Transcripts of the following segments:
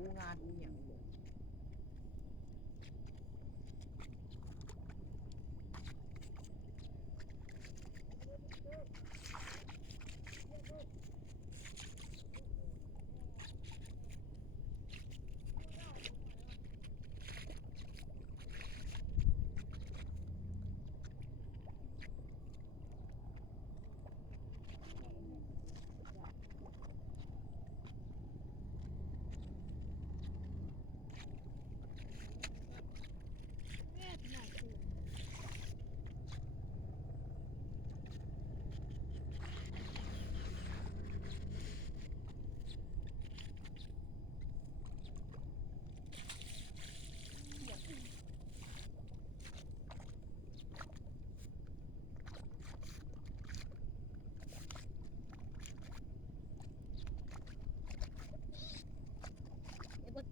อู้งานอู้อย่างเลย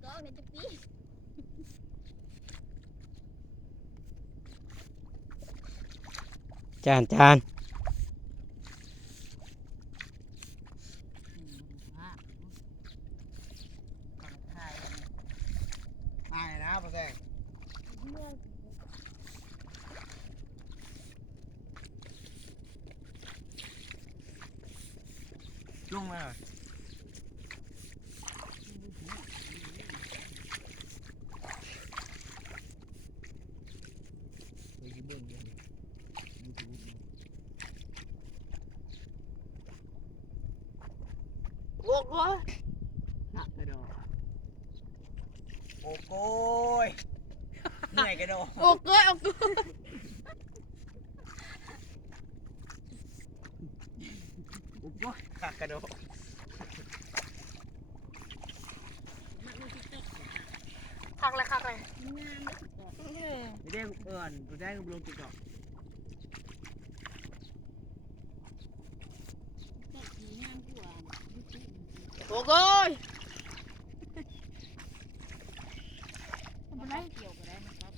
ก็เห็นจุกปี้จานตายนะพ่อแซงลงมาโอ้โหหนักกระโดดโอ้โหเหนื่อยกระโดด โอ้เกยโอ้เกย โอ้โหหักกระโดดคักเลยคักเลย ไม่ได้เอิญไม่ได้ลงติ๊กต็อก โอ้เกยมันไม่เกี่ยวกันได้นะครับ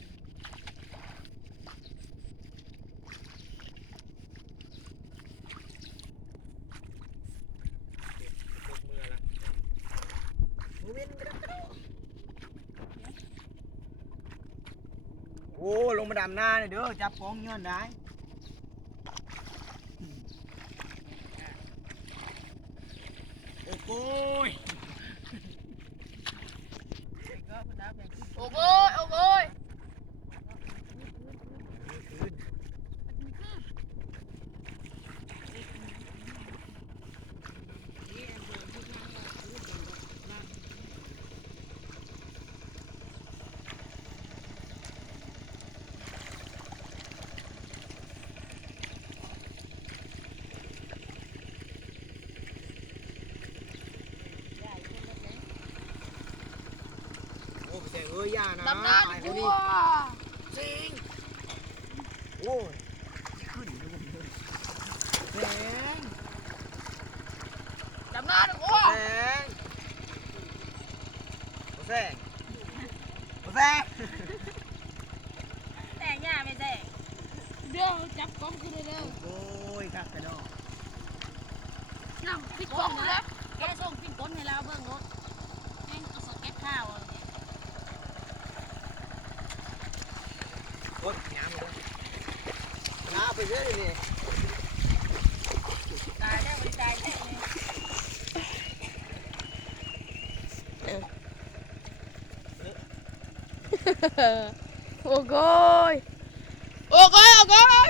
โอ้ลงมาดำหน้าเลยเด้อจับของย้อนได้โอ้โห โอ้เกยโอ้เกย โอ้เสียงเอ้ยย่านะ ดำน้ำ ตาย จั เขา ว ดิจริงโอ้ยขึ้นเลยแสง ดำน้ำจัว แสงแสงแสง แต่งหน้าไม่แต่งเดี๋ยวจับกล้องขึ้นเลยเร็ว โอ้ยครับกระโดด นั่งปิดกล้องเลยแกส่งปิดก้นให้เราเบิ่งรถแม่งเอาสเก็ตข้าว โอ้ยน้ำเลยน้ำไปเยอะเลยนี่ ตายแล้วไม่ตายแท้เลยโอ้โกยโอ้โกยโอ้โกย